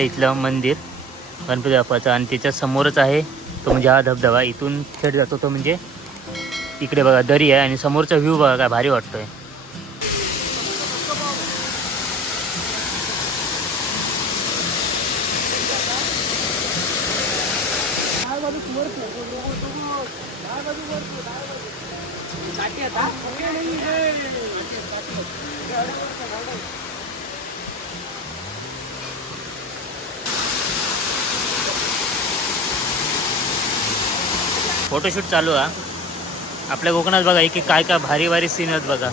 इथलं मंदिर गणपती बाप्पाचं. आणि त्याच्या समोरच आहे तो म्हणजे हा धबधबा. इथून थेट जातो तो म्हणजे इकडे बघा दरी आहे आणि समोरचा व्ह्यू बघा काय भारी वाटतोय. फोटोशूट चालू आहे. आपल्या कोकणात बघा एक काय काय भारी भारी सीन आहेत बघा.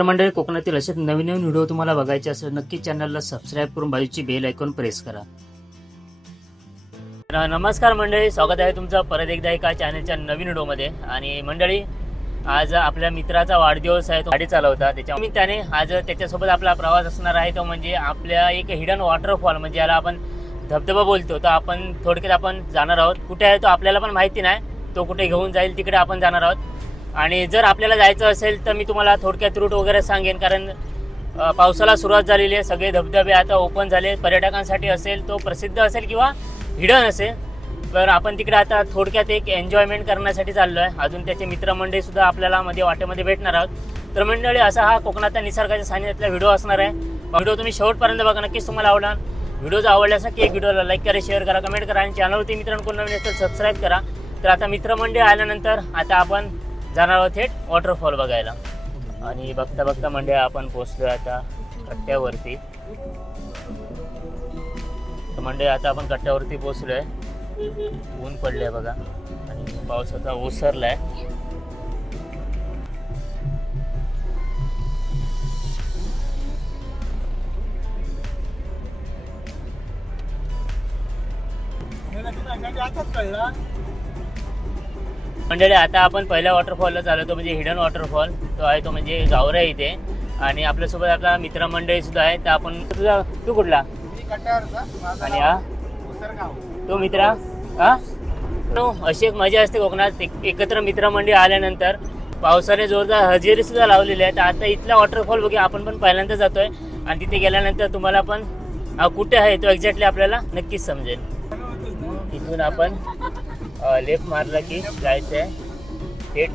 तर मंडळी कोकणातील असे नवीन नवीन व्हिडिओ तुम्हाला बघायचे असेल नक्की चॅनलला सबस्क्राईब करून बाजूची बेल ऐकून प्रेस करा. नमस्कार मंडळी स्वागत आहे तुमचं परत एकदा एका चॅनलच्या नवीन व्हिडिओमध्ये आणि मंडळी आज आपल्या मित्राचा वाढदिवस आहे तो गाडी चालवता. त्याच्या निमित्ताने आज त्याच्यासोबत आपला प्रवास असणार आहे तो म्हणजे आपल्या एक हिडन वॉटरफॉल म्हणजे याला आपण धबधबा बोलतो. तर आपण थोडक्यात आपण जाणार आहोत. कुठे आहे तो आपल्याला पण माहिती नाही. तो कुठे घेऊन जाईल तिकडे आपण जाणार आहोत. आणि जर आपल्याला जायचं असेल तर मी तुम्हाला थोडक्यात रूट वगैरे सांगेन कारण पावसाला सुरुवात झालेली आहे. सगळे धबधबे आता ओपन झाले पर्यटकांसाठी असेल तो प्रसिद्ध असेल किंवा हिडन असेल तर आपण तिकडे आता थोडक्यात एक एन्जॉयमेंट करण्यासाठी चाललो आहे अजून त्याचे मित्रमंडळीसुद्धा आपल्याला मध्ये वाटेमध्ये भेटणार आहोत. तर मंडळी असा हा कोकणातल्या निसर्गाच्या सानिध्यातला व्हिडिओ असणार आहे. व्हिडिओ तुम्ही शेवटपर्यंत बघा नक्कीच तुम्हाला आवडला व्हिडिओ जर आवडला असेल की एक व्हिडिओला लाईक करा शेअर करा. कमेंट करा आणि चॅनलवरती मित्रांकडून नवीन असेल सबस्क्राईब करा. तर आता मित्रमंडळी आल्यानंतर आता आपण जाणार आहोत थेट वॉटरफॉल बघायला. आणि बघता बघता म्हणजे आपण पोचलो आता कट्ट्यावरती. तर म्हणजे आता आपण कट्ट्यावरती पोचलो आहे ऊन पडले बघा. आणि पावसाचा ओसरलाय. मंडळी आता आपण पहिल्या वॉटरफॉलला चालवतो म्हणजे हिडन वॉटरफॉल तो आहे तो म्हणजे गावरा इथे. आणि आपल्यासोबत आपला मित्रमंडळी सुद्धा आहे. तर आपण तुझा तू कुठला? आणि हा? तो मित्र? हा? नो अशी एक मजा असते कोकणात. एक- एकत्र मित्रमंडळी आल्यानंतर पावसाने जोरदार हजेरी सुद्धा लावलेली आहे. तर आता इथला वॉटरफॉल बघूया. आपण पण पहिल्यांदा जातोय. आणि तिथे गेल्यानंतर तुम्हाला पण कुठे आहे तो एक्झॅक्टली आपल्याला नक्कीच समजेल. इथून आपण लेफ्ट मारला की जायचं आहे थेट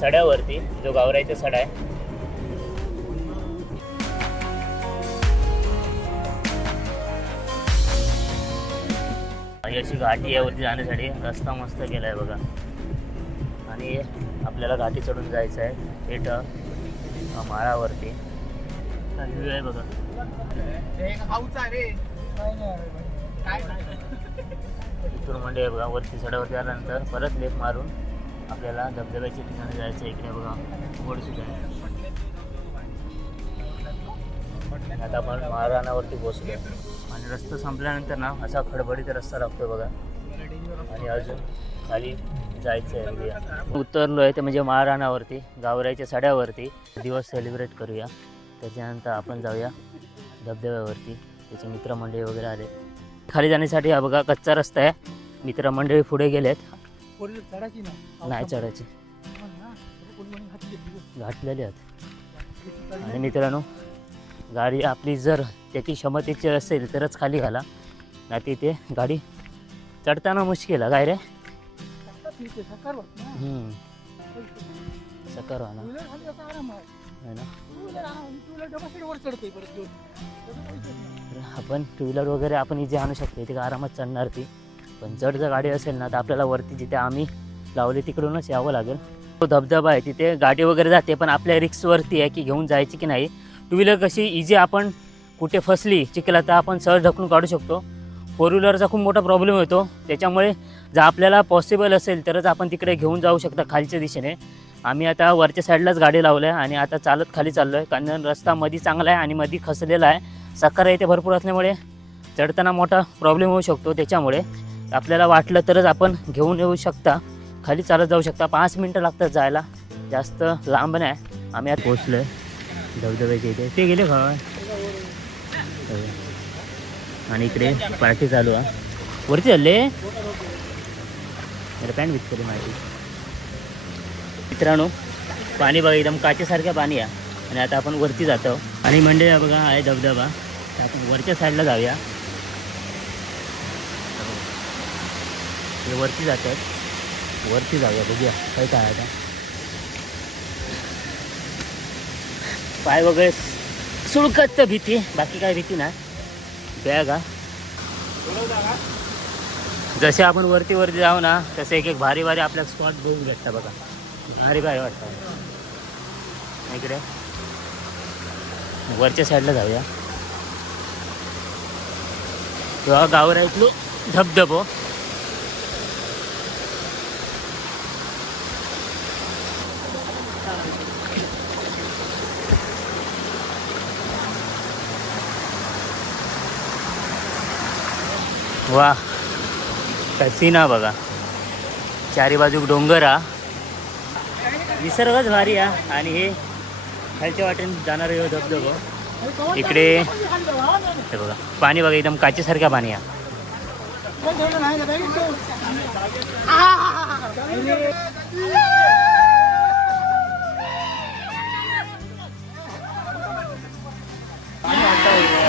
सड्यावरती जो गावरायचा सडा आहे. अशी घाटी आहे वरती जाण्यासाठी रस्ता मस्त केला आहे बघा. आणि आपल्याला घाटी चढून जायचं आहे थेट माळावरती. आहे बघा. इथून म्हणजे बघा वरती चढावरती आल्यानंतर परत लेप मारून आपल्याला धबधब्याच्या ठिकाणी जायचं आहे. इकडे बघा वड सुद्धा आता आपण महाराणावरती पोहोचलो आणि रस्ता संपल्यानंतर ना असा खडबडीत रस्ता लागतो बघा. आणि अजून खाली जायचं आहे उतरलो आहे ते म्हणजे महाराणावरती गावऱ्याच्या सड्यावरती. दिवस सेलिब्रेट करूया. त्याच्यानंतर आपण जाऊया धबधब्यावरती. त्याचे मित्रमंडळी वगैरे आले. खाली जाण्यासाठी हा बघा कच्चा रस्ता आहे. मित्रमंडळी पुढे गेलेत. नाही चढायचे. घातलेले आहेत. आणि मित्रांनो गाडी आपली जर त्याची क्षमतेची असेल तरच खाली घाला. नाही तिथे गाडी चढताना मुश्किल आहे. काय रे. सकर ना? है ना तर आपण टू व्हीलर वगैरे आपण इथे आणू शकतो. इथे आरामात चढणार ती. पण जर जर गाडी असेल ना तर आपल्याला वरती जिथे आम्ही लावली तिकडूनच यावं लागेल. तो धबधबा आहे तिथे गाडी वगैरे जाते पण आपल्या रिक्सवरती आहे की घेऊन जायची की नाही. टू व्हीलर कशी इझी आपण कुठे फसली चिखला तर आपण सहज ढकलून काढू शकतो. फोर व्हीलरचा खूप मोठा प्रॉब्लेम होतो. त्याच्यामुळे जर आपल्याला पॉसिबल असेल तरच आपण तिकडे घेऊन जाऊ शकता खालच्या दिशेने. आम्ही आता वरच्या साईडलाच गाडी लावलं आहे आणि आता चालत खाली चाललो आहे कारण रस्ता मध्ये चांगला आहे आणि मध्ये खसलेला आहे. साखर इथे भरपूर असल्यामुळे चढताना मोठा प्रॉब्लेम होऊ शकतो त्याच्यामुळे आपल्याला वाटलं तरच आपण घेऊन येऊ शकता. खाली चालत जाऊ शकता. पाच मिनटं लागतात जायला. जास्त लांब नाही. आम्ही आता पोचलोय धबधब्याच्या इथे. ते गेले खा आणि इकडे पार्टी चालू आहे. वरती चालले? मला पॅन्ट विचारली माझी. मित्रांनो पाणी बघा एकदम काचेसारखं पाणी आहे. आणि आता आपण वरती जातो. आणि मंडळी बघा आहे धबधबा. आपण वरच्या साईडला जाऊया. हे वरती जातात वरती जाऊया बघूया. काय काय आता. पाय वगैरे सुळकत तर भीती. बाकी काय भीती नाही. बॅग हा. जसे आपण वरती वरती जाऊ ना तसे एक एक भारी भारी आपल्या स्पॉट बघून भेटता बघा. भारी भारी वाटतं. इकडे. वरच्या साईडला जाऊया. तेव्हा गावर ऐकलो धबधबो. वा कसिना बघा. चारी बाजूक डोंगर हा. निसर्गच भारी हा. आणि हे खालच्या वाटेने जाणार आहे हो धबधबा. इकडे हे बघा पाणी बघा एकदम काचेसारख्या पाणी आहे.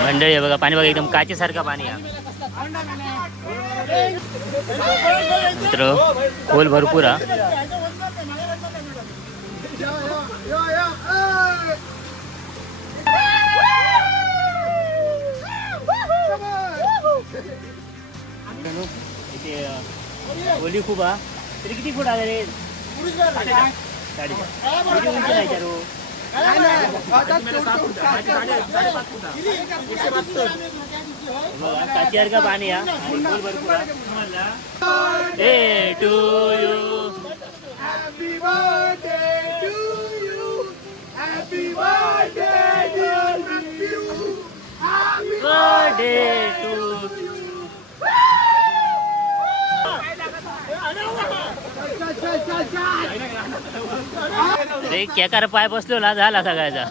मंडळी बघा पाणी बघा एकदम काचेसारखं पाणी आहे. मित्र खोल भरपूर हा इथे ओली खूप हा तरी किती फूट आले रे साडेचार. किती उंच आहे त्या रो? पाणी हा आणि खोल भरपूर हा to you happy birthday to nephew. Happy birthday to चल चल चल चल. अरे केकार पाय बसलो ना झाला सगळ्याचा.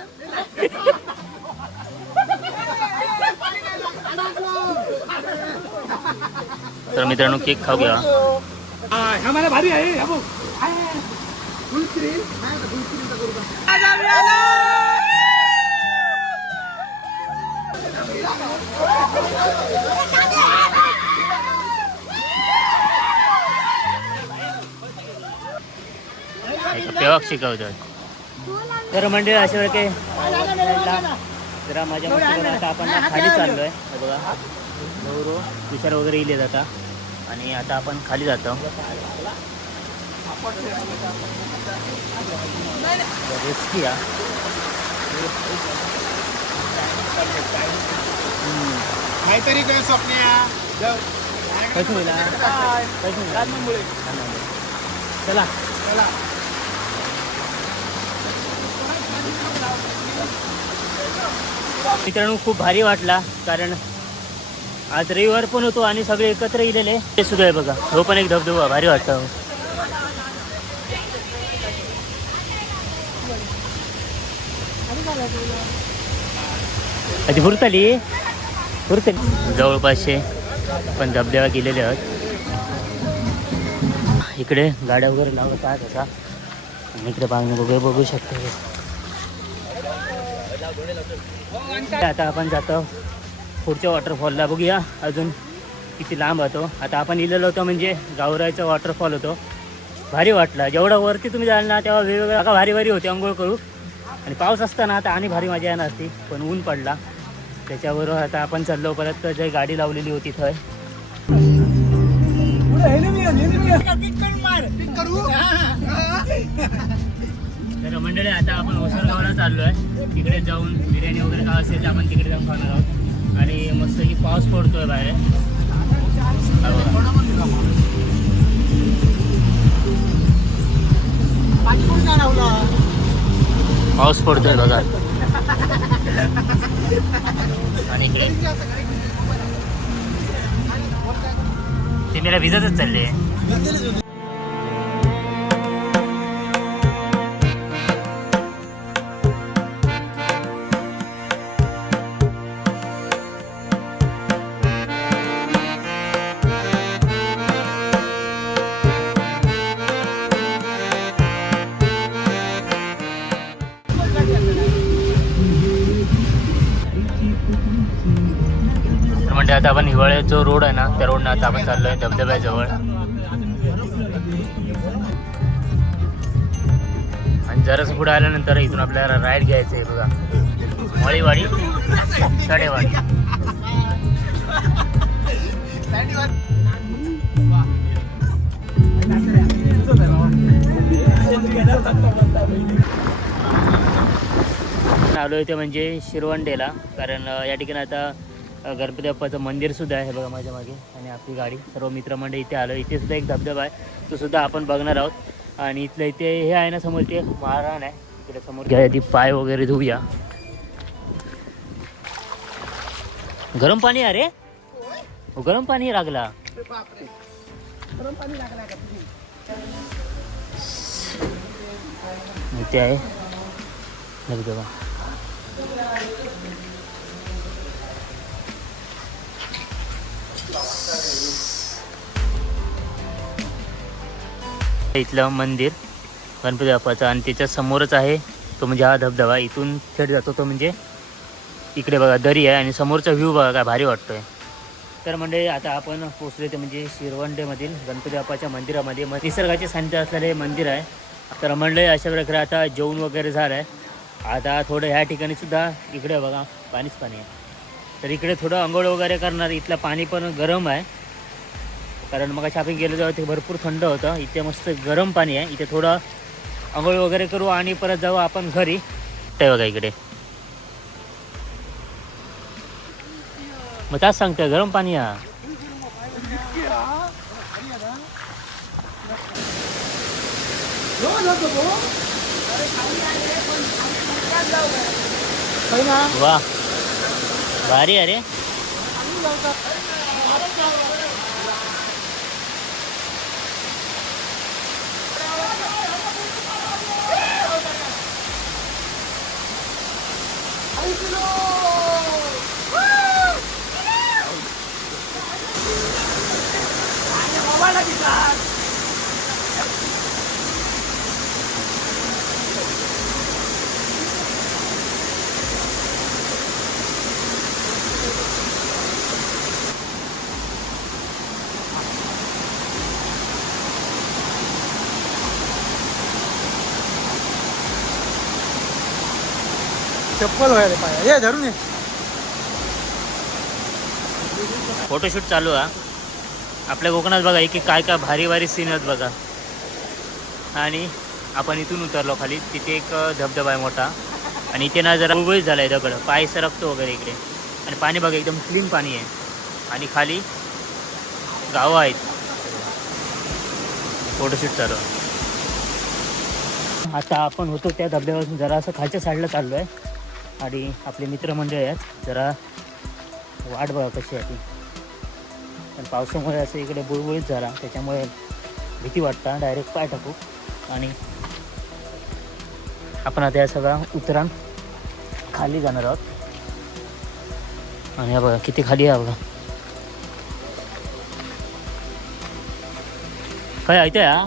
तर मित्रांनो केक खाऊ घ्या. भारी आहे पेवाक शिकवतात तर म्हणजे अशा वेळी जरा माझ्या आता आपण खाली चाललोय. हे बघा. नवरो विचार वगैरे इले जाता. आणि आता आपण खाली जातो. रिस्की काहीतरी काय राजमंगुळे. चला. चला. मित्रांनो खूप भारी वाटला कारण आज रविवार पण होतो आणि सगळे एकत्र येलेले ते सुद्धा आहे बघा हो पण एक धबधबा भारी वाटतं. आधी भुरताली फुरतली जवळपासचे पण धबधबा गेलेले आहेत. इकडे गाड्या वगैरे लावत आहेत असा इकडे पाणी वगैरे बघू शकतो. आता आपण जातो पुढच्या वॉटरफॉलला बघूया अजून किती लांब होतो. आता आपण इलेलो होतो म्हणजे गावरायचा वॉटरफॉल होतो. भारी वाटला. जेवढा वरती तुम्ही जाल ना तेव्हा वेगवेगळ्या का भारी भारी होते अंघोळ करू. आणि पाऊस असताना आता आणि भारी मजा येणार असती पण ऊन पडला. त्याच्याबरोबर आता आपण चाललो परत जे गाडी लावलेली होती थंय. तर मंडळी आता आपण ओसरगावला चाललो आहे तिकडे जाऊन बिर्याणी वगैरे का असेल तर आपण तिकडे जाऊन खाणार आहोत. आणि मस्त की पाऊस पडतोय बाहेर. पाऊस पडतोय बघा. आणि हे ते मेला भिजतच चालले. आता आपण हिवाळ्यात जो रोड आहे ना त्या रोडनं आता आपण चाललोय धबधब्याजवळ. आणि जरासं पुढे आल्यानंतर इथून आपल्याला राईड घ्यायचं आहे बघा. मळीवाडी साडेवाडी. आलो आहे ते म्हणजे शिरवंडेला कारण या ठिकाणी आता गणपती बाप्पाचं मंदिर सुद्धा आहे बघा माझ्या मागे आणि आपली गाडी. सर्व मित्रमंडळी इथे आलो इथे सुद्धा एक धबधबा आहे. तो सुद्धा आपण बघणार आहोत. आणि इथलं इथे हे आहे ना समोर ते महाराण आहे. इकडे समोर घ्या ती पाय वगैरे धुऊया. गरम पाणी अरे हो, गरम पाणी लागला. इथे आहे धबधबा. इथलं मंदिर गणपती बाप्पाचं आणि त्याच्या समोरच आहे तो म्हणजे हा धबधबा. इथून थेट जातो तो म्हणजे इकडे बघा दरी आहे आणि समोरचा व्ह्यू बघा काय भारी वाटतोय. तर म्हणजे आता आपण पोचले ते म्हणजे शिरवंडेमधील गणपती बाप्पाच्या मंदिरामध्ये. निसर्गाचे सानिध्य असलेले हे मंदिर आहे. तर मंडळी अशा प्रकारे आता जेवण वगैरे झालं आहे आता थोडं ह्या ठिकाणी सुद्धा इकडे बघा पाणीच पाणी आहे. तर इकडे थोडं आंघोळ वगैरे करणार. इथलं पाणी पण गरम आहे. कारण मग आपण गेलो जेव्हा ते भरपूर थंड होतं. इथे मस्त गरम पाणी आहे. इथे थोडं आंघोळ वगैरे करू आणि परत जाऊ आपण घरी. ते बघा इकडे. मग त्याच सांगते गरम पाणी हा वा. भारी अरे चप्पल व्हायला पाहिजे. ये धरून ये. फोटोशूट चालू हा. आपल्या कोकणात बघा एक काय काय भारी भारी सीन आहेत बघा. आणि आपण इथून उतरलो खाली. तिथे एक धबधबा आहे मोठा. आणि इथे ना जरा गुळगुळीत झाला आहे दगड. पाय सरकतो वगैरे इकडे. आणि पाणी बघा एकदम क्लीन पाणी आहे. आणि खाली गावं आहेत. फोटोशूट चालू आहे. आता आपण होतो त्या धबधब्यापासून जरा असं खालच्या साईडला चाललो आहे आणि आपले मित्रमंडळी आहेत. जरा वाट बघा कशी आहे ती. पण पावसामुळे असं इकडे बुळबुळीत झाला. त्याच्यामुळे भीती वाटता. डायरेक्ट पाय टाकू. आणि आपण आता या सगळा उतरान खाली जाणार आहोत. आणि हा बघा किती खाली आहे बघा. काय ऐकतंय हा.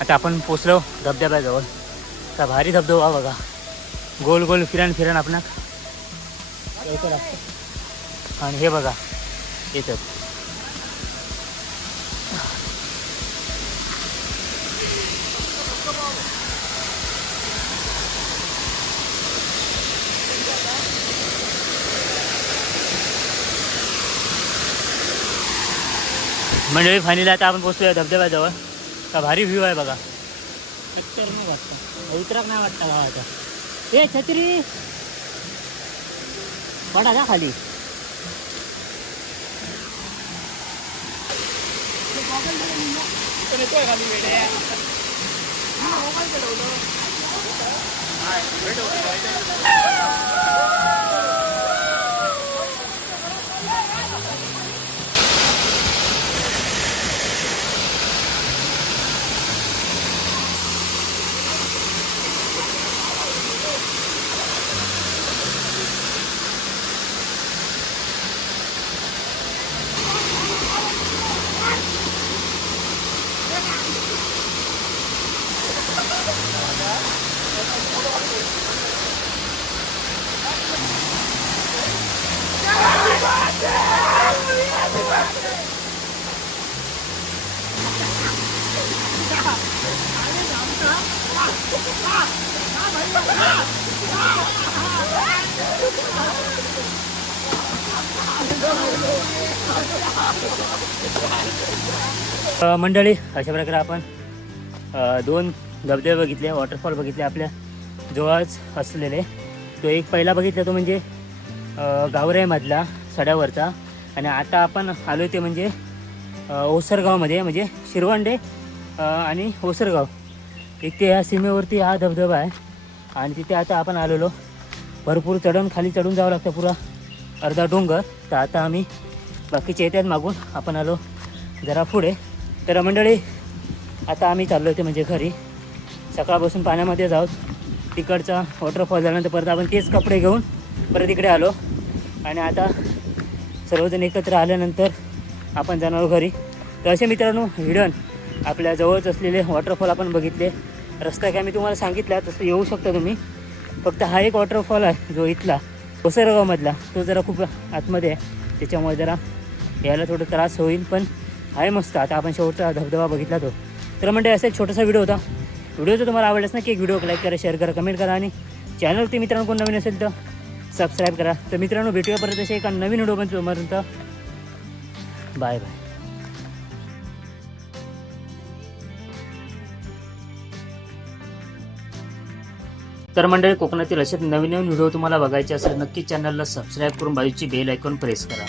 आता आपण पोचलो धबधब्याजवळ का भारी धबधबा बघा. गोल गोल फिरण फिरण आपण आणि हे बघा येतं मंडळी फायनली आता आपण पोचलो धबधब्याजवळ. का भारी व्ह्यू आहे बघा. नाही वाटतं. उतरक नाही वाटतं गावाचा ए छत्री! पडा ना खाली खाली. मंडळी अशा प्रकारे आपण दोन धबधबे बघितले वॉटरफॉल बघितले आपल्या जवळच असलेले. तो एक पहिला बघितला तो म्हणजे अ, गावराईमधला सड्यावरचा आणि आता आपण आलो ते म्हणजे ओसरगावमध्ये म्हणजे शिरवंडे आणि ओसरगाव. इथे या सीमेवरती हा धबधबा आहे. आणि तिथे आता आपण आलेलो. भरपूर चढून खाली चढून जावं लागतं पुरा. अर्धा डोंगर. तर आता आम्ही बाकीचे येतात मागून. आपण आलो जरा पुढे. तर मंडळी आता आम्ही चाललो होते म्हणजे घरी. सकाळपासून पाण्यामध्ये जाऊत तिकडचा वॉटरफॉल झाल्यानंतर परत आपण तेच कपडे घेऊन परत इकडे आलो. आणि आता सर्वजण एकत्र आल्यानंतर आपण जाणार घरी. तर असे मित्रांनो हिडन आपल्या जवळच असलेले वॉटरफॉल आपण बघितले. रस्ता काय मी तुम्हाला सांगितला तसं येऊ शकता तुम्ही. फक्त हा एक वॉटरफॉल आहे जो इथला ओसरगावमधला तो जरा खूप आतमध्ये आहे. त्याच्यामुळे जरा यायला थोडं त्रास होईल पण आहे मस्त. आता आपण शेवटचा धबधबा बघितला तो. तर म्हणजे असा एक छोटासा व्हिडिओ होता. व्हिडिओ जर तुम्हाला आवडलाच ना की एक व्हिडिओ लाईक करा शेअर करा कमेंट करा आणि चॅनलवरती मित्रांनो कोण नवीन असेल तर सबस्क्राईब करा. तर मित्रांनो भेटूया परत असे एका नवीन व्हिडिओ पण तोपर्यंत बाय बाय तर मंडळी कोकणातील असेच नवीन नवीन व्हिडिओ तुम्हाला बघायचे असेल नक्की चॅनलला सबस्क्राईब करून बाजूची बेल आयकॉन प्रेस करा.